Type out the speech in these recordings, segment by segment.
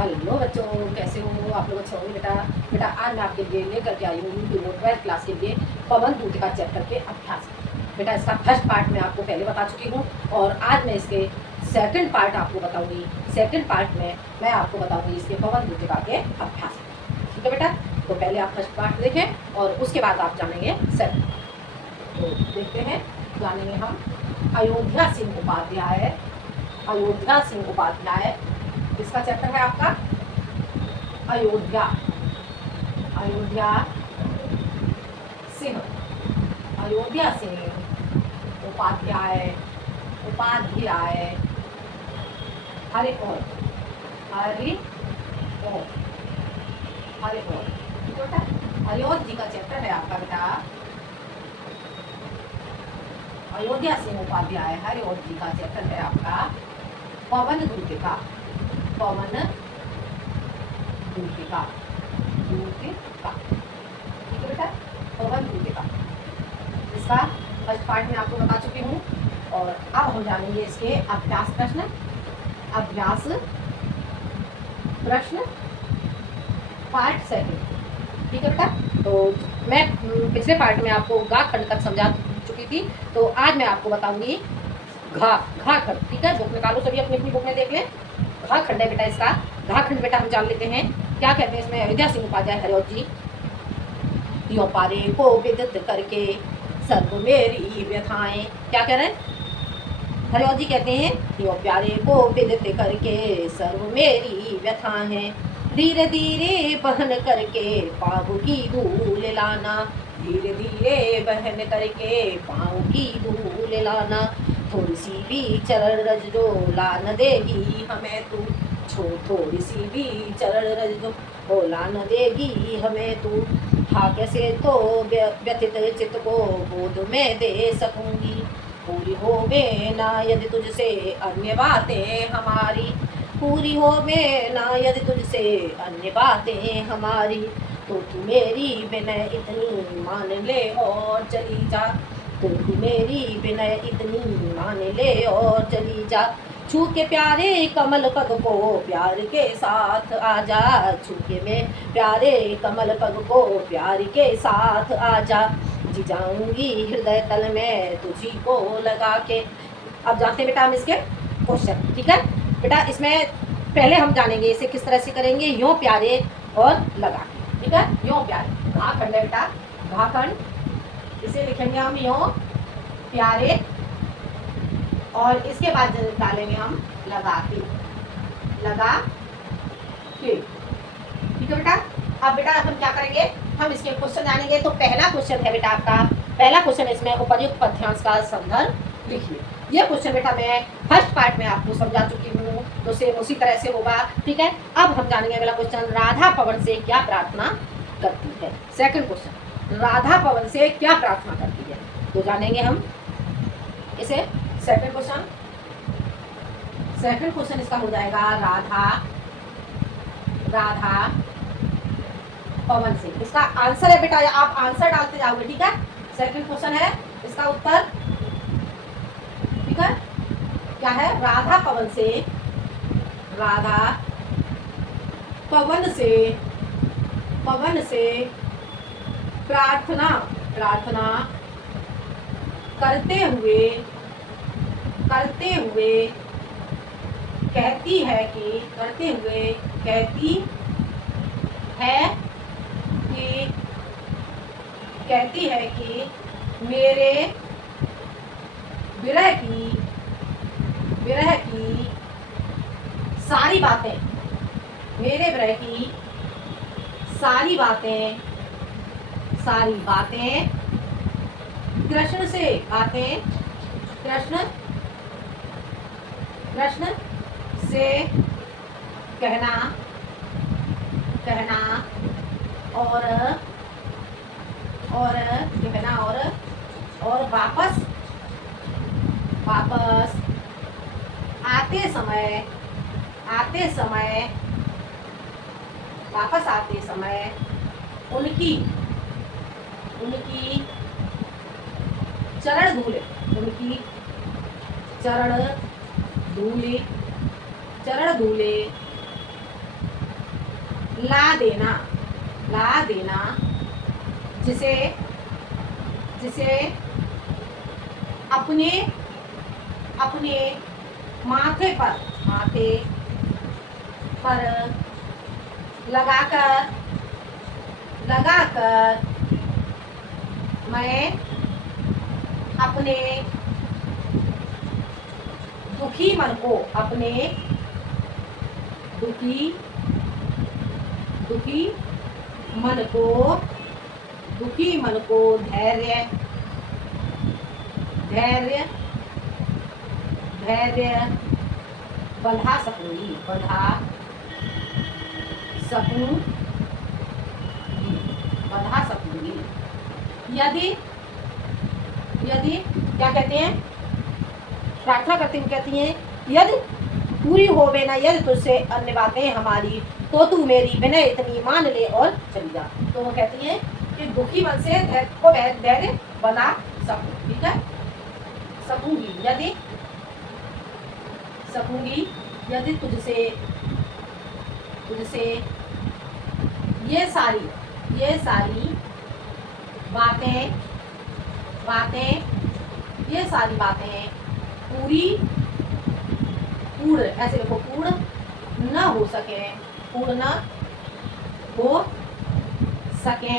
Hello बच्चों, कैसे हो आप लोग? अच्छे होंगे बेटा। बेटा आज मैं आपके लिए लेकर के आई हूँ यूट्यूब 12th क्लास के लिए पवन दूत का चैप्टर के अभ्यास। बेटा इसका फर्स्ट पार्ट मैं आपको पहले बता चुकी हूँ और आज मैं इसके सेकंड पार्ट आपको बताऊंगी। सेकंड पार्ट में मैं आपको बताऊंगी इसके पवन दूतिका के अभ्यास। ठीक है बेटा, तो पहले आप फर्स्ट पार्ट देखें और उसके बाद आप जानेंगे सेकंड। तो देखते हैं, जानेंगे हम अयोध्या सिंह उपाध्याय। अयोध्या सिंह उपाध्याय इसका चैप्टर है आपका अयोध्या। अयोध्या सिंह, अयोध्या सिंह उपाध्याय, उपाध्याय हरि और, हरि और, हरि और। बेटा अयोध्या जी का चैप्टर है आपका बेटा अयोध्या सिंह उपाध्याय हरि और जी का चैप्टर है आपका पवन दूतिका। पवन दूतिका, दूतिका। ठीक है बेटा, पवन दूतिका इसका फर्स्ट पार्ट में आपको बता चुकी हूँ और अब हम जानेंगे इसके अभ्यास प्रश्न। अभ्यास प्रश्न पार्ट सेकंड। ठीक है बेटा, तो मैं पिछले पार्ट में आपको गा खंड तक समझा चुकी थी, तो आज मैं आपको बताऊंगी घा घा खंड। ठीक है, बुक निकालो सभी, अपनी अपनी बुक में देख लें। घा खंड है बेटा इसका। घा खंड बेटा हम जान लेते हैं क्या कहते हैं इसमें। अयोध्या सिंह उपाध्याय हरिऔध जी यो पारे को विदित करके सर्व मेरी व्यथाएं। क्या कह रहे हैं हरिऔध जी? कहते हैं यो प्यारे को विदित करके सर्व मेरी व्यथाएं, धीरे धीरे बहन करके पाँव की धूल लाना, धीरे धीरे बहन करके पाँव की धूल लाना, थोड़ी सी भी चरण रज जो ला न देगी हमें तू, थोड़ी सी भी चरण रज जो ला न देगी हमें तू, हाँ कैसे तो व्यथित चित्त को बोध में दे सकूंगी, पूरी हो बे ना यदि तुझसे अन्य बातें हमारी, पूरी हो बे ना यदि तुझसे अन्य बातें हमारी, तो तू मेरी विनय इतनी मान ले और चली जा, तो तू मेरी विनय इतनी मान ले और चली जा, छू के प्यारे कमल पग को प्यार के साथ आजा, छू के मैं प्यारे कमल पग को प्यार के साथ आजा, जी जाऊंगी हृदय तल में तुझी को लगा के। अब जानते बेटा हम इसके क्वेश्चन। ठीक है बेटा, इसमें पहले हम जानेंगे इसे किस तरह से करेंगे। यूं प्यारे और लगा के। ठीक है, यूं प्यारे घा खंड है बेटा, घा खंड इसे लिखेंगे हम यूं प्यारे और इसके बाद डालेंगे हम लगा के, लगा के। ठीक है बेटा, अब बेटा हम क्या करेंगे, हम इसके क्वेश्चन जानेंगे। तो पहला क्वेश्चन है बेटा आपका, पहला क्वेश्चन इसमें उपर्युक्त पद्यांश का संदर्भ लिखिए। ये क्वेश्चन बेटा मैं फर्स्ट पार्ट में आपको समझा चुकी हूँ, तो सेम उसी तरह से होगा। ठीक है, अब हम जानेंगे अगला क्वेश्चन, राधा पवन से क्या प्रार्थना करती है। सेकंड क्वेश्चन, राधा पवन से क्या प्रार्थना करती है, तो जानेंगे हम इसे। सेकंड क्वेश्चन, सेकंड क्वेश्चन इसका हो जाएगा राधा, राधा पवन से। इसका आंसर है बेटा, आप आंसर डालते जाओगे। ठीक है, सेकंड क्वेश्चन है, इसका उत्तर ठीक है क्या है, राधा पवन से, राधा पवन से, पवन से प्रार्थना, प्रार्थना करते हुए, करते हुए कहती है कि, करते हुए कहती है कि, कहती है कि मेरे विरह की, विरह की सारी बातें, मेरे विरह की सारी बातें, सारी बातें कृष्ण से, बातें कृष्ण, कृष्ण से कहना, कहना और कहना और वापस, वापस आते समय, आते समय, वापस आते समय उनकी, उनकी चरण धूले, उनकी चरण धूले, चरण धूले ला देना, ला देना, जिसे जिसे अपने अपने माथे पर लगाकर लगाकर मैं अपने दुखी मन को अपने दुखी दुखी मन को दुखी मन को धैर्य धैर्य धैर्य बंधा सकूंगी, बंधा सकूंगी, बंधा सकूंगी। यदि यदि क्या कहते हैं, प्रार्थना करती हुए कहती हैं, यदि पूरी होवे ना यदि तुझसे अन्य बातें हमारी, तो तू मेरी विनय इतनी मान ले और चली जा। तो वो कहती हैं कि दुखी मन से धैर्य बना सकूं, ठीक है, सकूंगी, यदि सकूंगी यदि तुझसे तुझसे ये सारी बातें ये सारी बातें पूर्ण ऐसे देखो, पूर्ण न हो सके, पूर्ण न हो सके,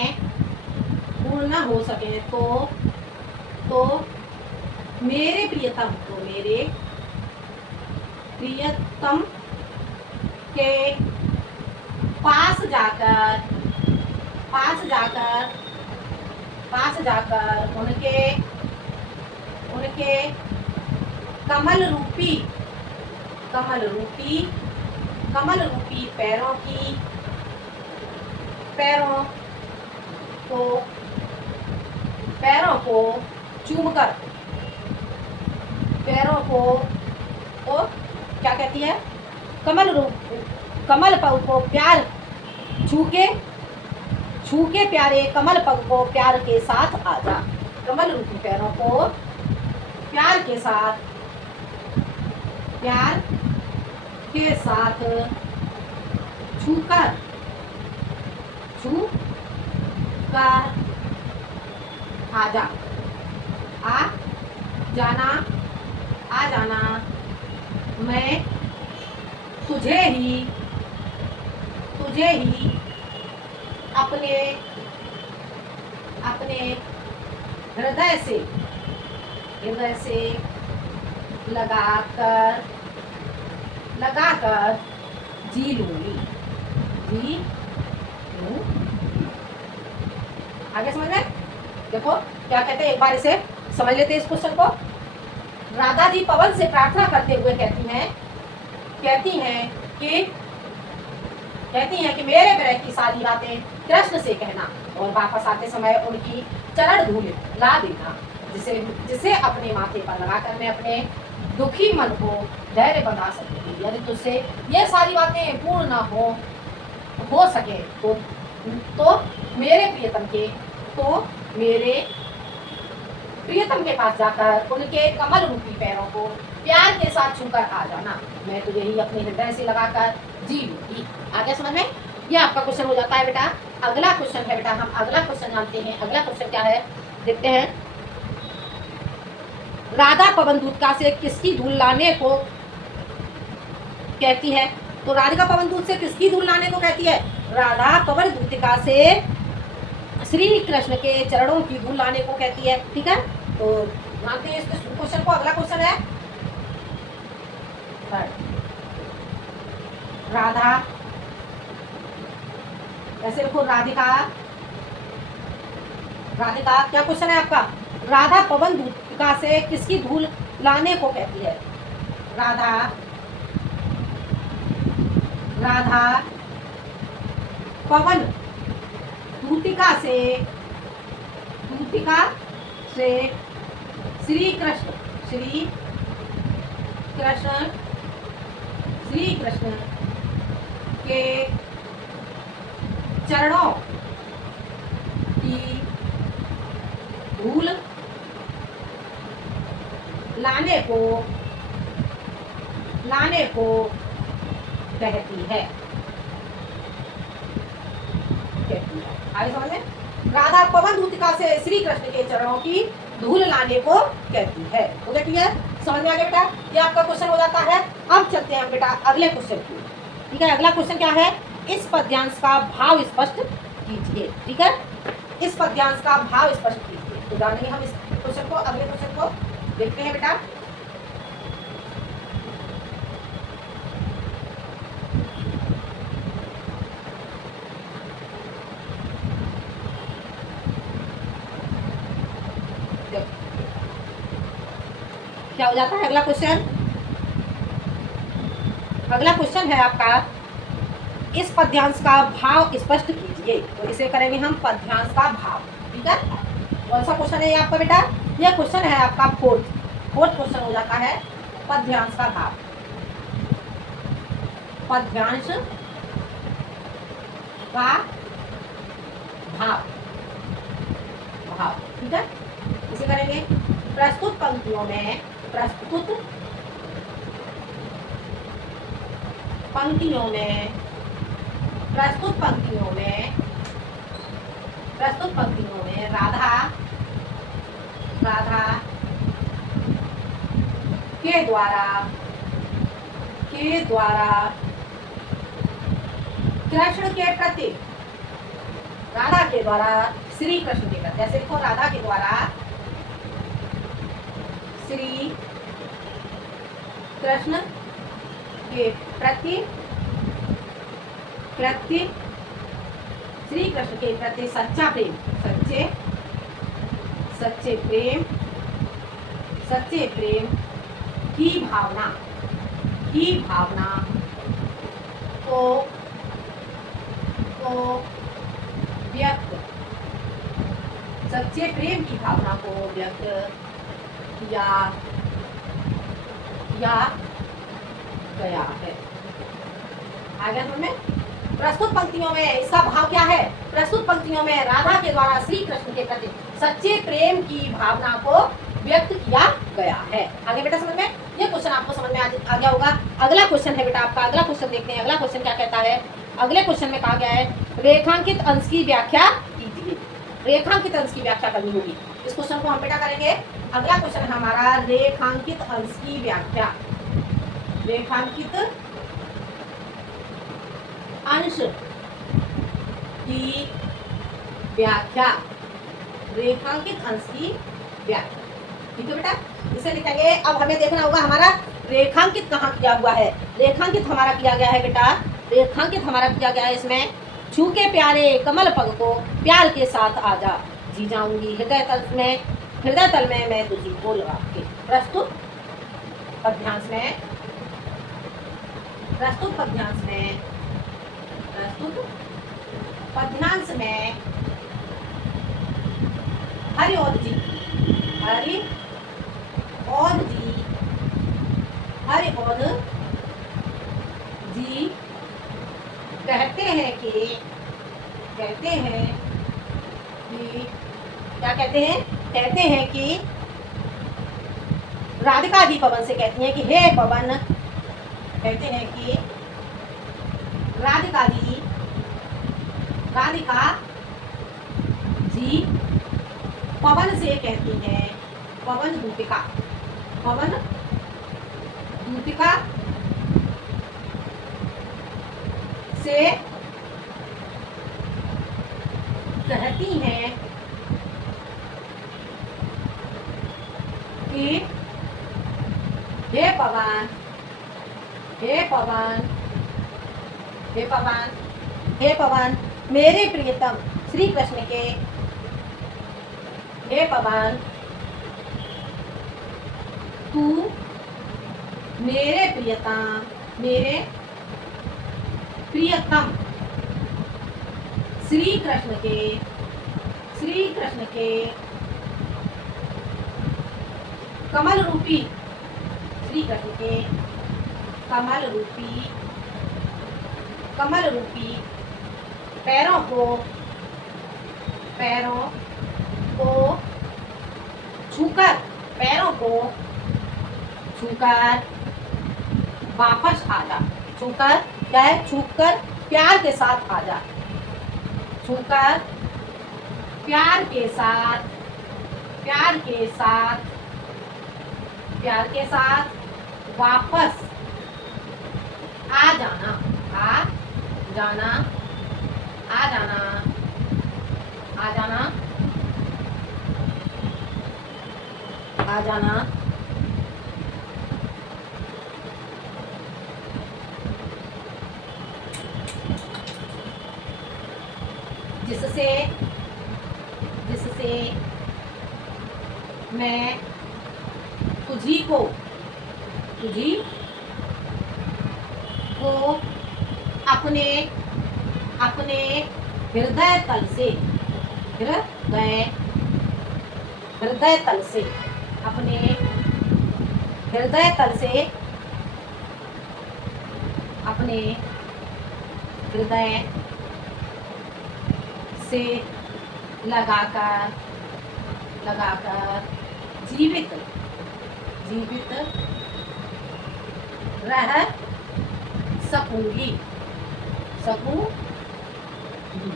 पूर्ण न हो सके तो मेरे प्रियतम, तो मेरे प्रियतम के पास जाकर उनके कमल रूपी पैरों को चूमकर, पैरों को तो क्या कहती है, कमल पग को प्यार छू के प्यारे कमल पग को प्यार के साथ आजा। कमल रूपी पैरों को प्यार के साथ छू कर आजा, आ जाना, मैं तुझे ही अपने हृदय से लगाकर जी लूंगी। आगे समझ में? देखो क्या कहते हैं, एक बार इसे समझ लेते हैं इस क्वेश्चन को। राधा जी पवन से प्रार्थना करते हुए कहती हैं कि मेरे विरह की सारी बातें कृष्ण से कहना और वापस आते समय उनकी चरण धूल ला देना, जिसे अपने माथे पर लगाकर मैं अपने दुखी मन को धैर्य बंधा सकूंगी। यदि तुझसे ये सारी बातें पूर्ण न हो सके तो मेरे प्रियतम के पास जाकर उनके कमल रूपी पैरों को प्यार के साथ छूकर आ जाना, मैं तुझे ही अपने हृदय से लगाकर जी लूंगी। आगे समझ में? ये आपका क्वेश्चन हो जाता है बेटा। अगला क्वेश्चन है बेटा, हम अगला क्वेश्चन जानते हैं। अगला क्वेश्चन क्या है देखते हैं। राधा पवन दूतिका से किसकी धूल लाने को कहती है? तो राधिका पवन दूत से किसकी धूल लाने को कहती है? राधा पवन दूतिका से श्री कृष्ण के चरणों की धूल लाने को कहती है, ठीक है। तो जानते हैं इस क्वेश्चन को। अगला क्वेश्चन है राधा, ऐसे देखो, राधिका क्या क्वेश्चन है आपका? राधा पवन दूतिका से किसकी धूल लाने को कहती है? राधा पवन दूतिका से श्री कृष्ण के चरणों की धूल लाने को कहती है। कहती है। आगे समझ में, राधा पवन दूतिका से श्री कृष्ण के चरणों की धूल लाने को कहती है। हो गया क्लियर? समझ में आ गया बेटा? ये आपका क्वेश्चन हो जाता है। अब चलते हैं बेटा अगले क्वेश्चन की। ठीक है, अगला क्वेश्चन क्या है? इस पद्यांश का भाव स्पष्ट कीजिए। ठीक है, इस पद्यांश का भाव स्पष्ट कीजिए। तो जानेंगे हम इस क्वेश्चन को, अगले क्वेश्चन को देखते हैं बेटा। क्या हो जाता है अगला क्वेश्चन? अगला क्वेश्चन है आपका, इस पद्यांश का भाव स्पष्ट कीजिए। तो इसे करेंगे हम पद्यांश का भाव। ठीक है, कौन सा क्वेश्चन है ये आपका बेटा? ये क्वेश्चन है आपका फोर्थ क्वेश्चन हो जाता है, पद्यांश का भाव। पद्यांश का भाव, भाव। ठीक है, इसे करेंगे प्रस्तुत पंक्तियों में, प्रस्तुत पंक्तियों में, प्रस्तुत पंक्तियों में, प्रस्तुत पंक्तियों में राधा, राधा के द्वारा, के द्वारा कृष्ण के प्रति, राधा के द्वारा श्री कृष्ण के प्रति, जैसे देखो राधा के द्वारा श्री कृष्ण के प्रति, प्रति श्री कृष्ण के प्रति सच्चा प्रेम, सच्चे, सच्चे प्रेम, सच्चे प्रेम की भावना, की भावना को व्यक्त, सच्चे प्रेम की भावना को व्यक्त किया गया है। आगे में प्रस्तुत पंक्तियों में इसका भाव क्या है? प्रस्तुत पंक्तियों में राधा के द्वारा श्री कृष्ण के प्रति सच्चे प्रेम की भावना को व्यक्त किया गया है। आगे बेटा समझ में, ये क्वेश्चन आपको समझ में आ गया होगा। अगला क्वेश्चन है बेटा आपका, अगला क्वेश्चन देखते हैं। अगला क्वेश्चन क्या कहता है? अगले क्वेश्चन में कहा गया है, रेखांकित अंश की व्याख्या कीजिए। रेखांकित अंश की व्याख्या करनी होगी। इस क्वेश्चन को हम बेटा करेंगे। अगला क्वेश्चन हमारा रेखांकित अंश की व्याख्या, रेखांकित अंश की व्याख्या, रेखांकित अंश की व्याख्या। ठीक है बेटा, इसे लिखेंगे। अब हमें देखना होगा हमारा रेखांकित कहाँ किया हुआ है। रेखांकित हमारा किया गया है बेटा, रेखांकित हमारा किया गया है इसमें, छू के प्यारे कमल पग को प्यार के साथ आजा, जी जाऊंगी हृदय तल में, हृदय तल में मैं तुझी को लगा के। प्रस्तुत पद्यांश में, प्रस्तुत पद्यांश में, प्रस्तुत पद्यांश में हरि और जी, हरि और जी, हरि और जी कहते हैं कि, कहते हैं कि, क्या कहते हैं? कहते हैं कि राधिका जी पवन से कहती हैं कि हे पवन, कहते हैं कि राधिका जी, राधिका जी पवन से कहती हैं, पवन दूतिका, पवन दूतिका से कहती हैं कि हे पवन, हे पवन, हे पवन, हे पवन मेरे प्रियतम श्री कृष्ण के, हे पवन तू मेरे प्रियतम, मेरे प्रियतम श्री कृष्ण के, श्री कृष्ण के कमल रूपी, श्री कृष्ण के कमल रूपी, कमल रूपी पैरों को, पैरों को छूकर, पैरों को छूकर वापस आ जा। छूकर क्या है? छूकर प्यार के साथ आ जा, छूकर प्यार के साथ, प्यार के साथ, प्यार के साथ वापस आ जाना, आ जाना, आ जाना, आ जाना, आ जाना, जिससे, जिससे मैं तुझी को, तुझी को अपने, अपने हृदय तल से, हृदय, हृदय तल से, अपने हृदय तल से, अपने हृदय से लगाकर, लगाकर जीवित, जीवित रह सकूंगी, सकूंगी।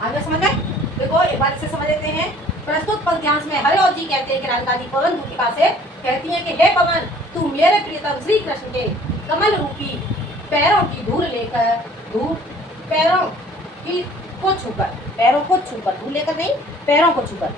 आगे समझ गए? देखो एक बार इसे समझ लेते हैं। प्रस्तुत पद्यांश में हरि और जी कहते हैं कि राधिका जी पवन दूतिका से कहती हैं कि हे पवन, तू मेरे प्रियतम श्री कृष्ण के कमल रूपी पैरों की धूल लेकर, धूल पैरों की को छूकर, पैरों को छूकर, धूल लेकर नहीं, पैरों को छूकर,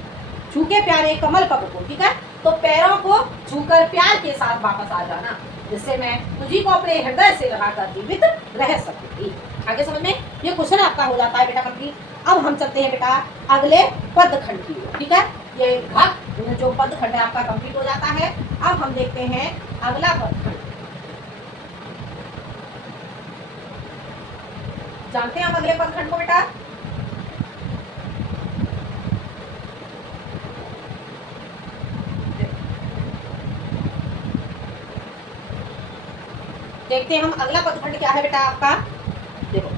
छूके प्यारे कमल पग को, ठीक है? तो पैरों को छूकर प्यार के साथ वापस आ जाना, जिससे मैं तुझी को अपने हृदय से लगाकर जीवित रह सकूंगी। आगे समझ में ये क्वेश्चन आपका हो जाता है बेटा कंप्लीट। अब हम चलते हैं बेटा अगले पद खंड की, ठीक है? ये घ जो पद खंड है आपका कंप्लीट हो जाता है। अब हम देखते हैं अगला पद खंड। जानते हैं हम अगले पद खंड को बेटा? देखते हैं हम अगला पदखंड क्या है बेटा आपका। देखो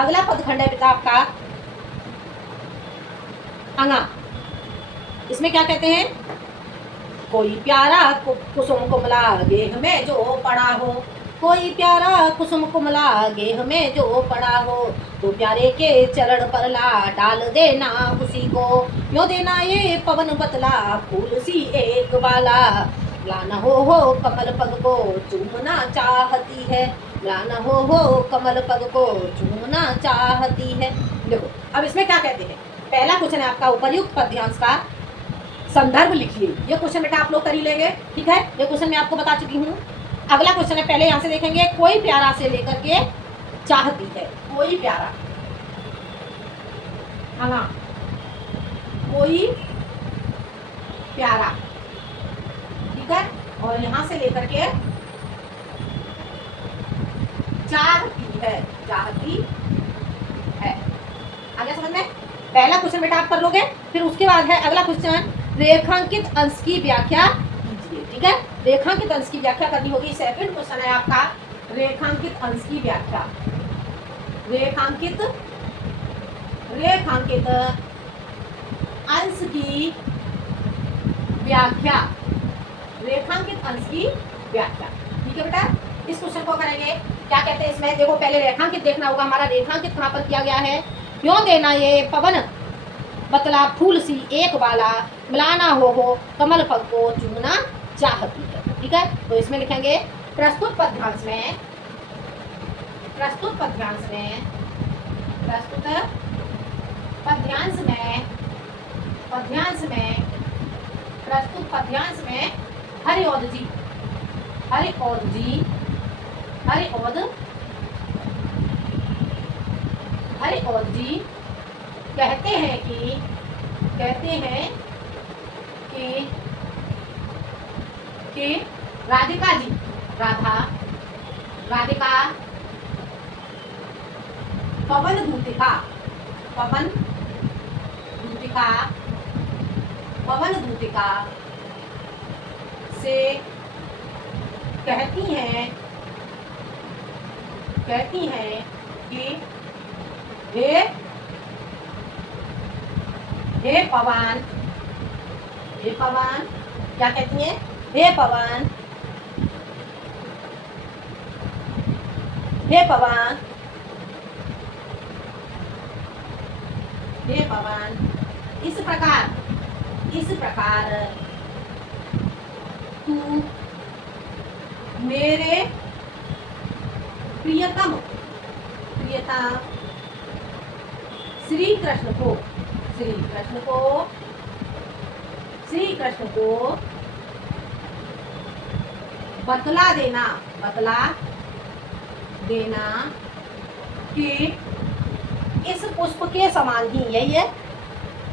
अगला पदखंड है बेटा आपका अंगा। इसमें क्या कहते हैं? कोई प्यारा कुसुम कुमला गेह में जो पड़ा हो, कोई प्यारा कुसुम कुमला गेह में जो पड़ा हो, तो प्यारे के चरण पर ला डाल देना उसी को, यो देना ये पवन बतला फूल सी एक वाला, लाना हो कमल पग को चूमना चाहती है, लाना हो कमल पग को चूमना चाहती है। देखो अब इसमें क्या कहते हैं? पहला क्वेश्चन है आपका उपर्युक्त पद्यांश का संदर्भ लिखिए। ये क्वेश्चन बेटा आप लोग कर ही लेंगे, ठीक है? ये क्वेश्चन मैं आपको बता चुकी हूँ। अगला क्वेश्चन है, पहले यहाँ से देखेंगे, कोई प्यारा से लेकर के चाहती है, कोई प्यारा, हाँ कोई प्यारा, ठीक है? और यहाँ से लेकर के चाहती है, चाहती है। आगे समझ में? पहला क्वेश्चन बेटा आप कर लोगे। फिर उसके बाद है अगला क्वेश्चन, रेखांकित अंश की व्याख्या कीजिए, ठीक है? रेखांकित अंश की व्याख्या करनी होगी। सेकंड क्वेश्चन है आपका रेखांकित अंश की व्याख्या, रेखांकित, रेखांकित अंश की व्याख्या, रेखांकित अंश की व्याख्या, ठीक है बेटा? इस क्वेश्चन को करेंगे। क्या कहते हैं इसमें? देखो पहले रेखांकित देखना होगा, हमारा रेखांकित कहाँ पर किया गया है। क्यों देना ये पवन बतला फूल सी एक वाला, मिलाना हो कमल पग को चूमना चाहती है, ठीक है? तो इसमें लिखेंगे प्रस्तुत पद्यांश में, प्रस्तुत पद्यांश में, प्रस्तुत पद्यांश में, पद्यांश में, प्रस्तुत पद्यांश में हरि और जी, हरि और जी, हरि और, हरि और जी कहते हैं कि, कहते हैं कि राधिका जी, राधा, राधिका पवन दूतिका, पवन दूतिका, पवन दूतिका से कहती हैं, कहती हैं कि हे पवन, हे पवन, क्या कहती हैं? हे पवन, हे पवन, हे पवन इस प्रकार तू मेरे प्रियतम श्री कृष्ण को बतला देना कि इस पुष्प के समान ही, यही है,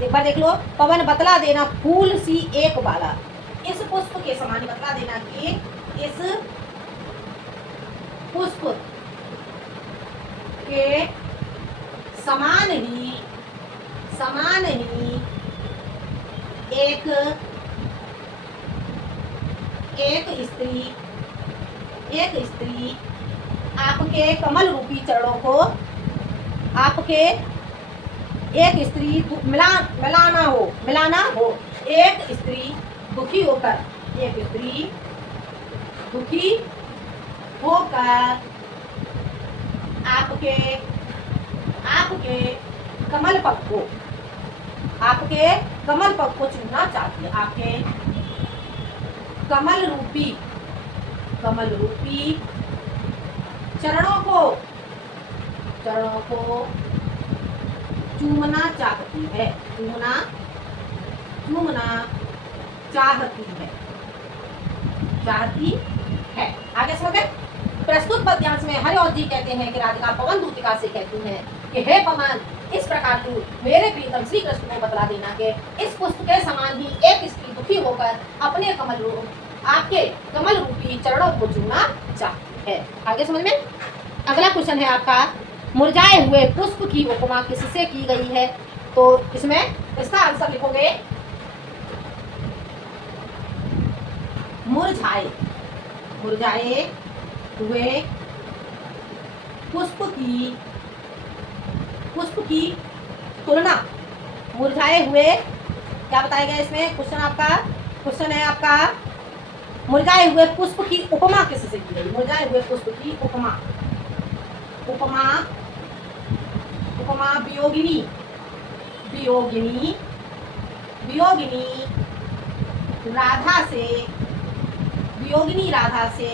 एक बार देख लो, पवन बतला देना फूल सी एक बाला, इस पुष्प के समान बतला देना कि इस पुष्प के समान ही एक स्त्री आपके कमल रूपी चरणों को, आपके एक स्त्री मिलाना हो, एक स्त्री दुखी होकर आपके कमल पग को चूमना चाहती है, आपके कमल रूपी चरणों को चूमना चाहती है, आगे समझे। प्रस्तुत पद्यांश में हरिऔध जी कहते हैं कि राधिका पवन दूतिका से कहती हैं कि हे पवन इस प्रकार तू मेरे प्रियतम श्री कृष्ण को बतला देना कि इस पुष्प के समान ही एक स्त्री दुखी होकर अपने आपके कमल रूपी चरणों को चूमना चाहती है। आगे समझ में। अगला क्वेश्चन है आपका, मुरझाए हुए पुष्प की उपमा किससे की गई है? तो इसमें इसका आंसर लिखोगे मुरझाए हुए पुष्प की तुलना, मुरझाए हुए क्या बताएगा इसमें क्वेश्चन है आपका मुरझाए हुए पुष्प की उपमा किससे की गई? मुरझाए हुए पुष्प की उपमा वियोगिनी राधा से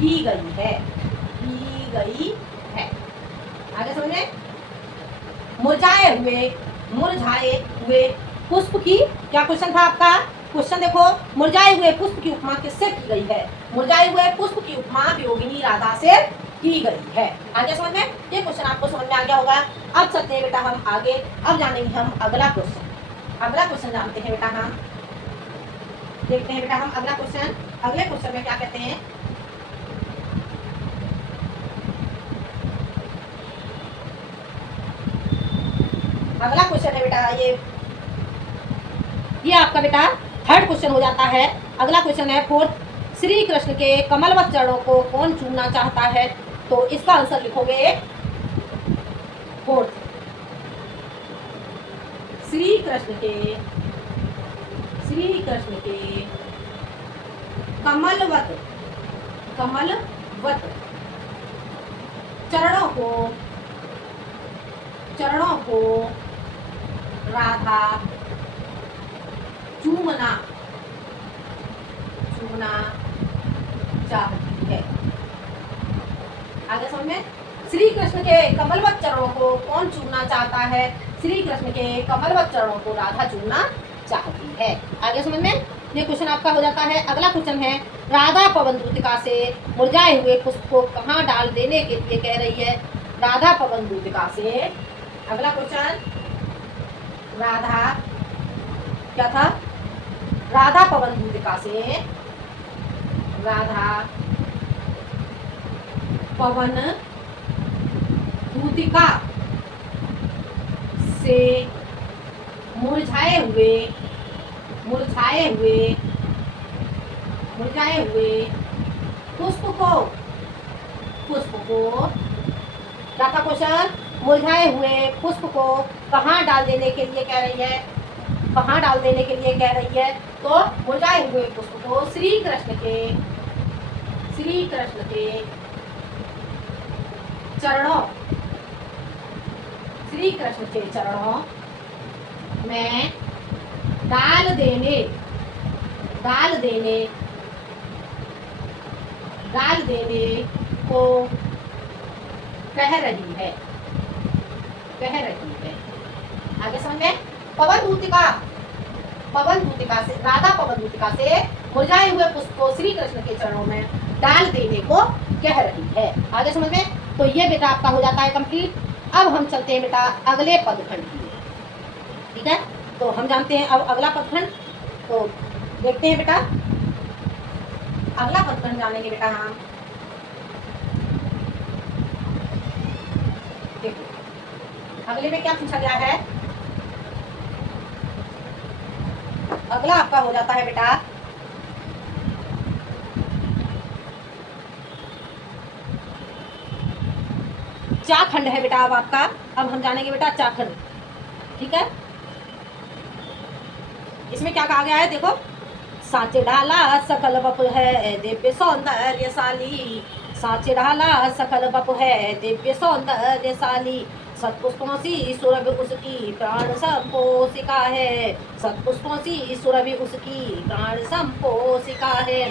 की गई है। आगे समझे। मुरझाए हुए पुष्प की, क्या क्वेश्चन था आपका? क्वेश्चन देखो, मुरझाए हुए पुष्प की उपमा किससे की गई है? मुरझाए हुए पुष्प की उपमा वियोगिनी राधा से की गई है। आगे समझ में। ये क्वेश्चन आपको समझ में आ गया होगा। अब चलते हैं बेटा हम आगे, अब जानेंगे हम अगला क्वेश्चन जानते हैं बेटा हम, देखते हैं बेटा हम अगला क्वेश्चन। अगले क्वेश्चन में क्या कहते हैं? अगला क्वेश्चन है बेटा ये आपका बेटा थर्ड क्वेश्चन हो जाता है। अगला क्वेश्चन है फोर्थ, श्री कृष्ण के कमलवत चरणों को कौन चूमना चाहता है? तो इसका आंसर लिखोगे फोर्थ, श्री कृष्ण के कमलवत चरणों को राधा चूमना चाहती है। आगे समझ में। श्री कृष्ण के कमलवत चरणों को कौन चूमना चाहता है? श्री कृष्ण के कमलवत चरणों को राधा चूमना चाहती है। आगे समझ में। ये क्वेश्चन आपका हो जाता है। अगला क्वेश्चन है, राधा पवन दूतिका से मुरझाए हुए पुष्प को कहाँ डाल देने के लिए कह रही है? राधा पवन दूतिका से, अगला क्वेश्चन, राधा क्या था? राधा पवन दूतिका से, राधा पवन दूतिका से मुरझाए हुए पुष्प को क्या था क्वेश्चन? मुरझाए हुए पुष्प को कहाँ डाल देने के लिए कह रही है? तो मुरझाए हुए पुष्प को श्री कृष्ण के चरणों मैं डाल देने डाल देने डाल देने को कह रही है आगे समझ में। पवन दूतिका से राधा पवन दूतिका से मुरझाए हुए पुष्प को श्री कृष्ण के चरणों में डाल देने को कह रही है। आगे समझ में। तो ये बेटा आपका हो जाता है कंप्लीट। अब हम चलते हैं बेटा अगले पदखंड की। ठीक है, तो हम जानते हैं अब अगला पदखंड, तो देखते हैं बेटा अगला पदखंड जानेंगे बेटा हम। देखो अगले में क्या पूछा गया है। अगला आपका हो जाता है बेटा चाखंड है बेटा। अब आपका अब हम जानेंगे बेटा चाखंड। ठीक है, इसमें क्या कहा गया है देखो। साचे ढाला सकल बप है दिव्य सौंदर्यशाली, साचे ढाला सकल बप है दिव्य सौंदर्यशाली, सत्पुष्पों सी सुरभि उसकी प्राण संपोषिका है, सत्पुष्पों सी सुरभि उसकी प्राण संपोषिका है।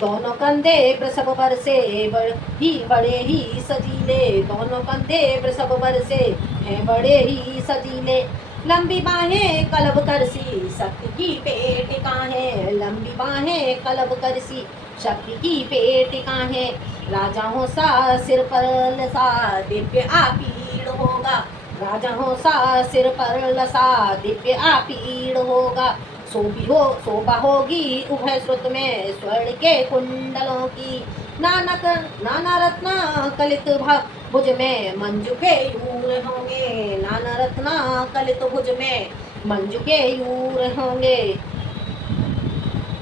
दोनों कंधे वृषभ बरसे बड़े ही सजीले, दोनों कंधे वृषभ बरसे हैं बड़े ही सजीले, लंबी बाहें कलब करसी शक्ति की पेटिका है, लंबी बाहें कलब करसी शक्ति की पेटिका है। राजाओं सा सिर पर लसा दिव्य आपीड़ होगा, राजाओं सा सिर पर लसा दिव्य आपीड़ होगा। शोभा होगी उभय श्रुत में स्वर्ण के कुंडलों की, नाना रत्ना कलित भुज में मंजू के यूर होंगे, नाना रत्ना कलित भुज में मंजू के यूर होंगे।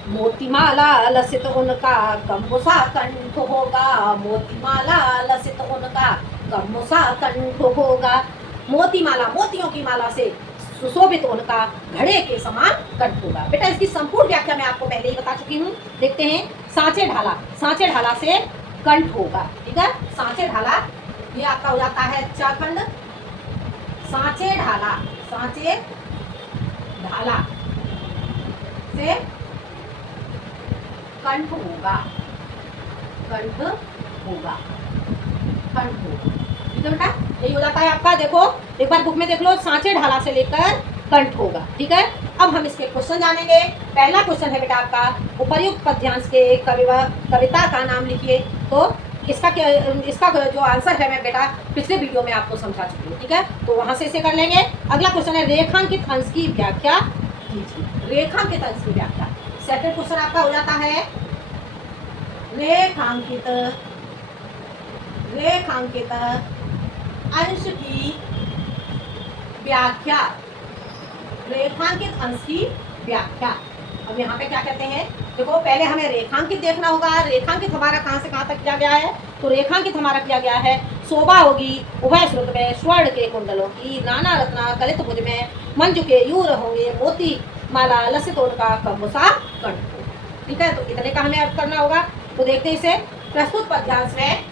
मोतीमाला लसित उनका कम्बुसा कंठ होगा, मोतीमाला लसित उनका कम्बुसा कंठ होगा। मोतीमाला मोतियों की माला से सुशोभित उनका घड़े के समान कंठ होगा। बेटा इसकी संपूर्ण व्याख्या मैं आपको पहले ही बता चुकी हूँ। देखते हैं सांचे ढाला से कंठ होगा। ठीक है, सांचे ढाला ये आपका हो जाता है चाखंड। सांचे ढाला से कंठ होगा। ठीक है बेटा, यही हो जाता है आपका। देखो एक बार बुक में देख लो, सांचे ढाला से लेकर कंठ होगा। ठीक है, अब हम इसके क्वेश्चन जानेंगे। पहला क्वेश्चन है बेटा आपका, उपर्युक्त पद्यांश के कविता का नाम लिखिए। तो इसका जो आंसर है मैं बेटा पिछले वीडियो में आपको समझा चुकी हूँ। ठीक है, तो वहां से इसे कर लेंगे। अगला क्वेश्चन है रेखांकित अंश की व्याख्या कीजिए। रेखांकित अंश की व्याख्या सेकंड क्वेश्चन आपका हो जाता है रेखांकित अंश की व्याख्या। रेखांकित अंश की व्याख्या। अब यहाँ पे क्या कहते हैं, देखो पहले हमें रेखांकित देखना होगा। रेखांकित हमारा कहाँ से कहाँ तक किया गया है, तो रेखांकित हमारा किया गया है शोभा होगी उभय श्रुत में स्वर्ण के कुंडलों की, नाना रत्ना कलित भुज में मंजू के यूर होंगे, मोती माला लसित उनका कम्बुसा कंठ। ठीक है, तो इतने का हमें अर्थ करना होगा। तो देखते हैं इसे। प्रस्तुत पद्यांश में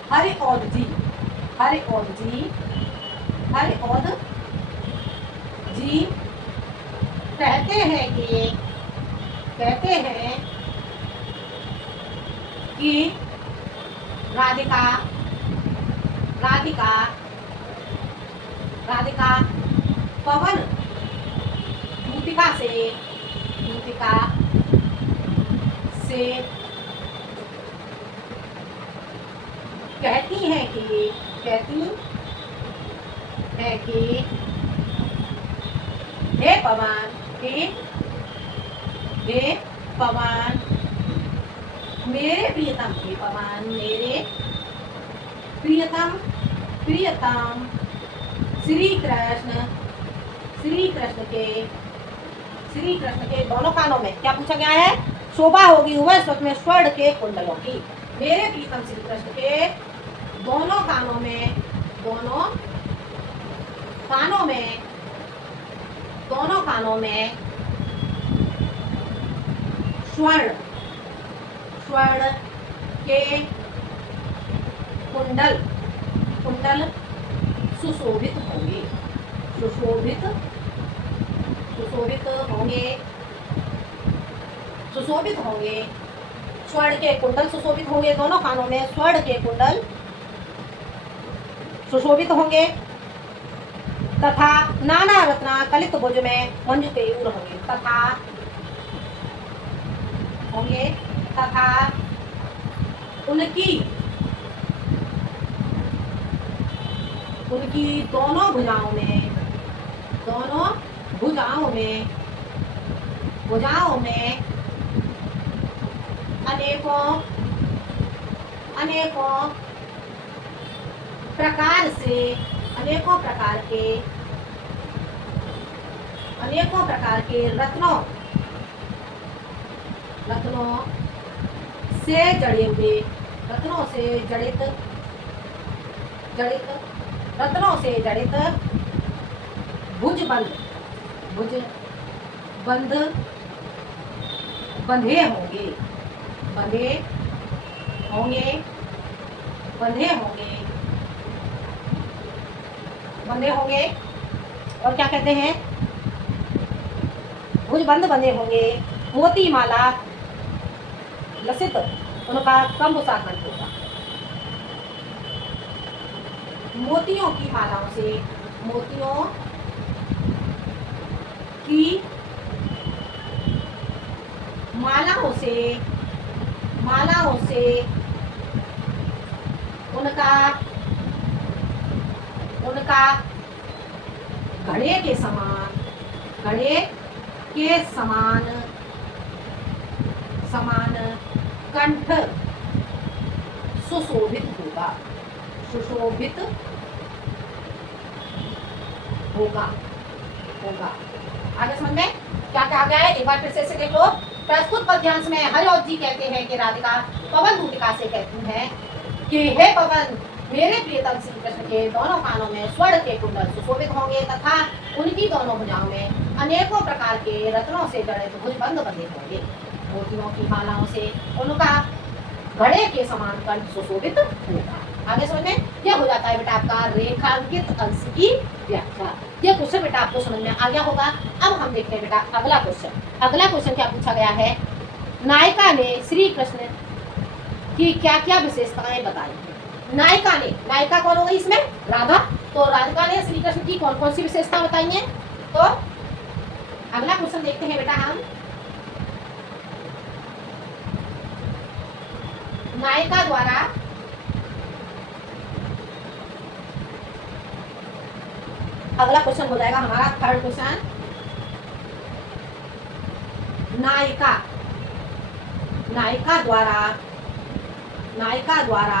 हरि और जी कहते हैं कि राधिका पवन दूतिका से कहती है कि हे पवन मेरे प्रियतम श्री कृष्ण के दोनों कानों में क्या पूछा गया है, शोभा होगी उभय श्रुत में स्वर्ण के कुंडलों की। मेरे प्रियतम श्री कृष्ण के दोनों कानों में स्वर्ण के कुंडल कुंडल सुशोभित होंगे, सुशोभित सुशोभित होंगे, सुशोभित होंगे। स्वर्ण के कुंडल सुशोभित होंगे, दोनों कानों में स्वर्ण के कुंडल सुशोभित होंगे तथा नाना रत्ना कलित भुज में मंजू केयूर होंगे, तथा होंगे तथा उनकी उनकी दोनों भुजाओं में, दोनों भुजाओं में, भुजाओं में अनेकों अनेकों प्रकार से, अनेकों प्रकार के रत्नों रत्नों से जड़े हुए, रत्नों से जड़ित जड़ित रत्नों से जड़ित भुजबंद भुजबंद बंधे होंगे, बंधे होंगे, बंधे होंगे, बंधे होंगे। और क्या कहते हैं, भुजबंद बंधे होंगे। मोती माला लसित उनका कंबुसा कंठ होगा, मोतियों की मालाओं से, मोतियों की मालाओं से, मालाओं से उनका उनका घड़े के समान, घड़े के समान समान कंठ सुशोभित होगा, सुशोभित होगा होगा। आगे समझ में क्या कहा गया है, एक बार फिर से देख लो। प्रस्तुत पद्यांश में हरिऔध जी कहते हैं कि राधिका पवन दूतिका से कहती है कि हे पवन, मेरे प्रियतम श्री कृष्ण के दोनों कानों में स्वर्ण के कुंडल सुशोभित होंगे तथा उनकी दोनों भुजाओं में अनेकों प्रकार के रत्नों से जड़ित भुजबंद बंधे होंगे, मोतियों की मालाओं से उनका घड़े के समान कंठ सुशोभित होगा। आगे समझ में यह हो जाता है बेटा आपका रेखांकित अंश की व्याख्या। यह क्वेश्चन बेटा आपको समझ में आ गया होगा। अब हम देखते हैं बेटा अगला क्वेश्चन। अगला क्वेश्चन क्या पूछा गया है, नायिका ने श्री कृष्ण की क्या क्या विशेषताएं बताई हैं। नायिका ने, नायिका कौन होगी इसमें, राधा। तो राधिका ने श्री कृष्ण की कौन कौन सी विशेषता बताई हैं। तो अगला क्वेश्चन देखते हैं बेटा हम। नायिका द्वारा अगला क्वेश्चन हो जाएगा हमारा थर्ड क्वेश्चन। नायिका नायिका द्वारा नायिका द्वारा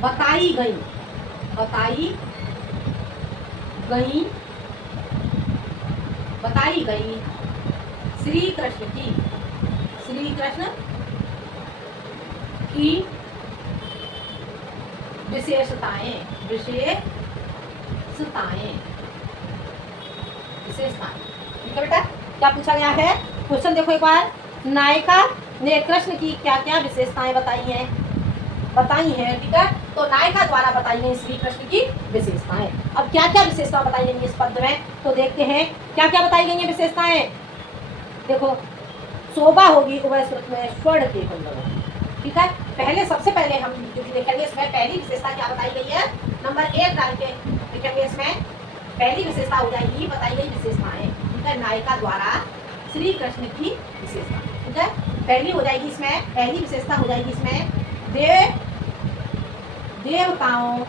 बताई गई बताई गई बताई गई श्री कृष्ण की विशेषताएं विशेषताएं ठीक है बेटा। क्या पूछा गया है क्वेश्चन देखो एक बार। नायिका ने कृष्ण की क्या क्या विशेषताएं बताई हैं ठीक है। तो नायिका द्वारा बताई गई श्री कृष्ण की विशेषताएं। अब क्या क्या विशेषता बताई गई इस पद में, तो देखते हैं क्या क्या बताई गई है विशेषताएं। देखो, शोभा होगी उभय स्मृत में स्वर्ण के कुंडल, ठीक है। पहले सबसे पहले हम जो देखेंगे इसमें पहली विशेषता क्या बताई गई है, नंबर 1 डाल के देखेंगे। इसमें पहली विशेषता हो जाएगी बताई गई विशेषताएं, ठीक है। नायिका द्वारा श्री कृष्ण की विशेषता, ठीक है। पहली हो जाएगी इसमें, पहली विशेषता हो जाएगी इसमें देवताओं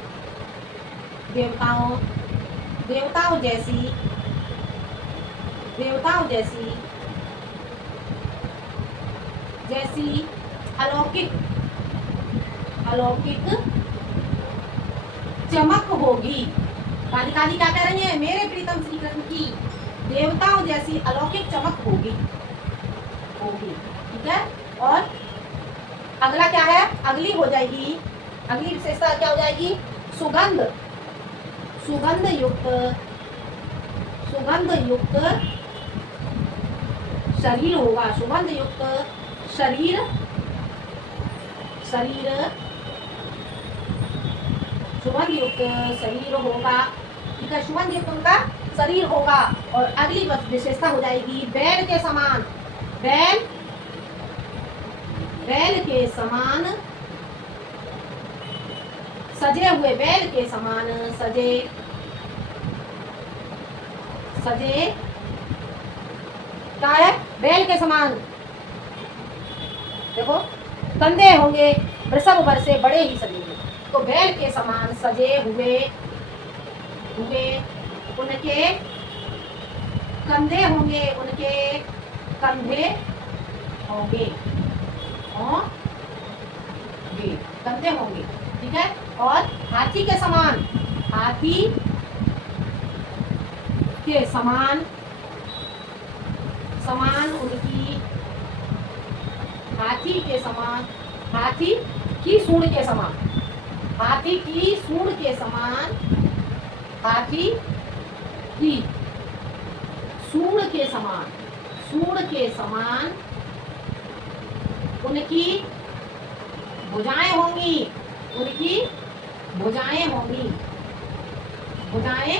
जैसी अलौकिक चमक होगी। राधिका जी क्या कह रही है, मेरे प्रीतम श्री कृष्ण की देवताओं जैसी अलौकिक चमक होगी, ठीक है। और अगला क्या है, अगली हो जाएगी, अगली विशेषता क्या हो जाएगी, सुगंध युक्त शरीर होगा, सुगंध युक्त शरीर, सुगंध युक्त शरीर होगा। ठीक है, सुगंध युक्त उनका शरीर होगा। और अगली विशेषता हो जाएगी बैल के समान। बैल, बैल के समान सजे हुए, बैल के समान सजे, सजे क्या है, बैल के समान। देखो, कंधे होंगे, वृषभ वर से बड़े ही सजेंगे। तो बैल के समान सजे हुए, हुए उनके कंधे होंगे, उनके कंधे होंगे, होंगे, कंधे होंगे। ठीक है, और हाथी के समान, हाथी के समान, समान उनकी, हाथी के समान, हाथी की सूंड के समान, हाथी की सूंड के समान, हाथी की सूंड के समान, सूंड के समान उनकी भुजाएं होंगी, उनकी भुजाएं होंगी, भुजाएं,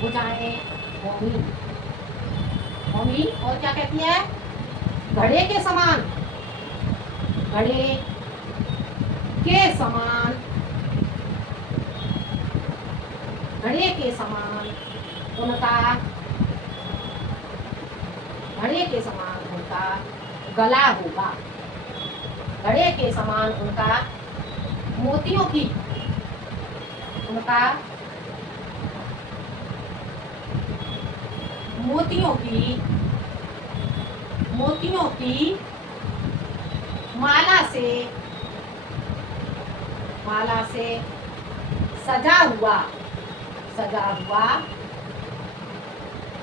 भुजाएं होंगी, होंगी। और क्या कहती है, घड़े के समान, घड़े के समान, घड़े के समान उनका, घड़े के समान उनका गला होगा। घड़े के समान उनका मोतियों की, उनका मोतियों की, मोतियों की माला से, माला से सजा हुआ, सजा हुआ,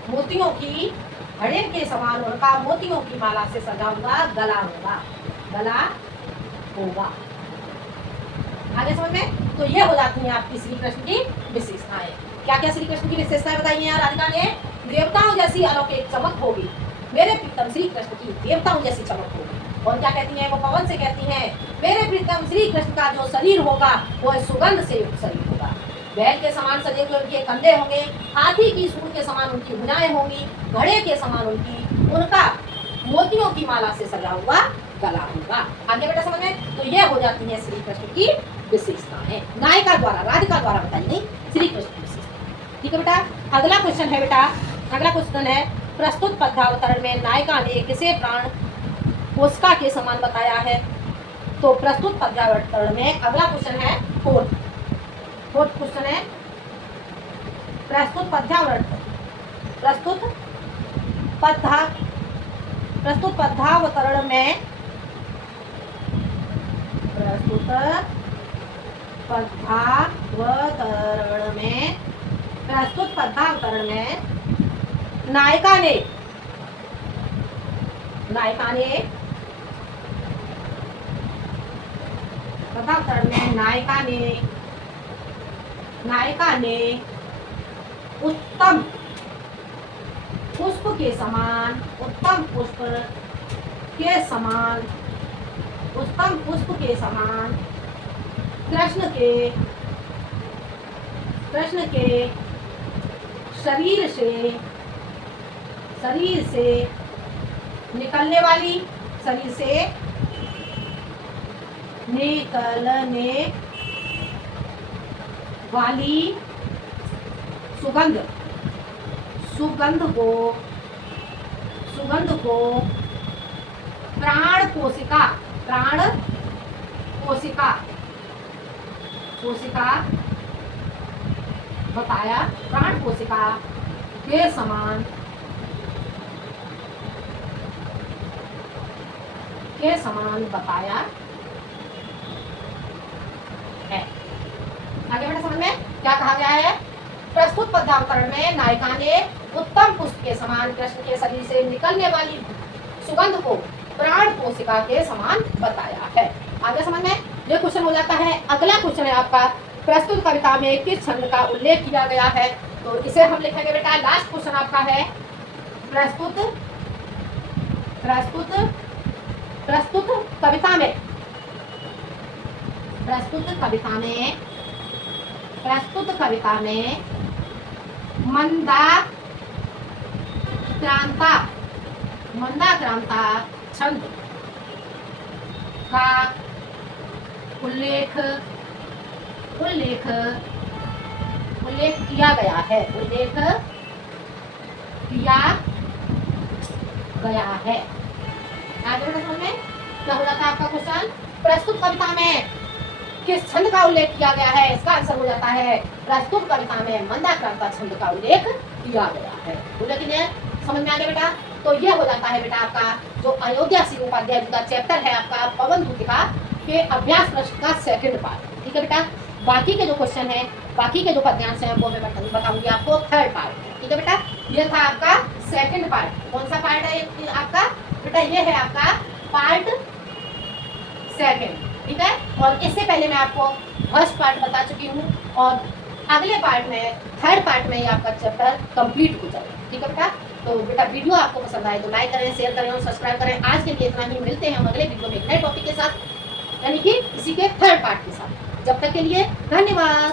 मोतियों की, घड़े के समान उनका मोतियों की माला से सजा हुआ गला होगा, गला होगा। आगे समझ में? तो ये हो जाती है आपकी श्री कृष्ण की विशेषताएं। क्या क्या श्री कृष्ण की विशेषताएं बताई हैं राधिका ने? देवताओं जैसी अलौकिक चमक होगी, मेरे प्रीतम श्री कृष्ण की देवताओं जैसी चमक होगी। और क्या कहती हैं वो? पवन से कहती हैं मेरे प्रीतम श्री कृष्ण का जो शरीर होगा वो सुगंध से युक्त शरीर होगा। बैल के समान सजे हुए उनके कंधे होंगे, हाथी की सूंड के समान उनकी भुजाएं होंगी, घड़े के समान उनका मोतियों की माला से सजा हुआ गला होगा। आगे बेटा समझ में? तो ये हो जाती है श्री कृष्ण की विशेषताएं, नायिका द्वारा, राधिका द्वारा बताई गई श्री कृष्ण की विशेषता। ठीक है बेटा, अगला क्वेश्चन है बेटा, अगला क्वेश्चन है प्रस्तुत पद्यावतरण में नायिका ने किसे प्राण कोशिका के समान बताया है? तो प्रस्तुत पद्यावतरण में अगला क्वेश्चन है फोर्थ क्वेश्चन है प्रस्तुत पद्यावतरण, प्रस्तुत पद्यावतरण में, प्रस्तुत पद्यावतरण में नायिका ने पद्यावतरण में नायिका ने उत्तम पुष्प के समान, उत्तम पुष्प के समान कृष्ण के शरीर से निकलने वाली सुगंध को प्राण कोशिका बताया, प्राण कोशिका के समान बताया है। आगे बेटा समझ में क्या कहा गया है? प्रस्तुत पद्यावतरण में नायिका ने उत्तम पुष्प के समान कृष्ण के शरीर से निकलने वाली सुगंध को प्राण कोशिका के समान बताया है। आगे समझ में? ये क्वेश्चन हो जाता है। अगला क्वेश्चन है आपका प्रस्तुत कविता में किस छंद का उल्लेख किया गया है? तो इसे हम लिखेंगे बेटा, लास्ट क्वेश्चन आपका है प्रस्तुत प्रस्तुत कविता में, प्रस्तुत कविता में, प्रस्तुत कविता में मंदाक्रांता, मंदाक्रांता छंद का उल्लेख, उल्लेख, उल्लेख किया गया है, उल्लेख किया गया है। आगे बढ़ो समझ में क्या हो जाता है आपका क्वेश्चन, प्रस्तुत कविता में किस छंद का उल्लेख किया गया है, इसका आंसर हो जाता है प्रस्तुत कविता में मंदाक्रांता छंद का उल्लेख किया गया है। बोला कि नहीं, समझ में आ गया बेटा। तो ये हो जाता है बेटा आपका जो अयोध्या सिंह उपाध्याय जी का चैप्टर है आपका पवन दूतिका के अभ्यास प्रश्न का सेकंड पार्ट। ठीक है बेटा, बाकी के जो क्वेश्चन है, बाकी के जो पद्यांश हैं वो मैं बताऊंगी आपको थर्ड पार्ट। ठीक है बेटा, ये था आपका सेकंड पार्ट। कौन सा पार्ट है आपका बेटा, ये है आपका पार्ट सेकंड। ठीक है, और इससे पहले मैं आपको फर्स्ट पार्ट बता चुकी हूँ और अगले पार्ट में, थर्ड पार्ट में ये आपका चैप्टर कंप्लीट हो जाएगा। ठीक है बेटा, तो बेटा वीडियो आपको पसंद आए तो लाइक करें, शेयर करें और सब्सक्राइब करें। आज के लिए इतना ही, मिलते हैं हम अगले वीडियो में एक नए टॉपिक के साथ, यानी कि इसी के थर्ड पार्ट के साथ। जब तक के लिए धन्यवाद।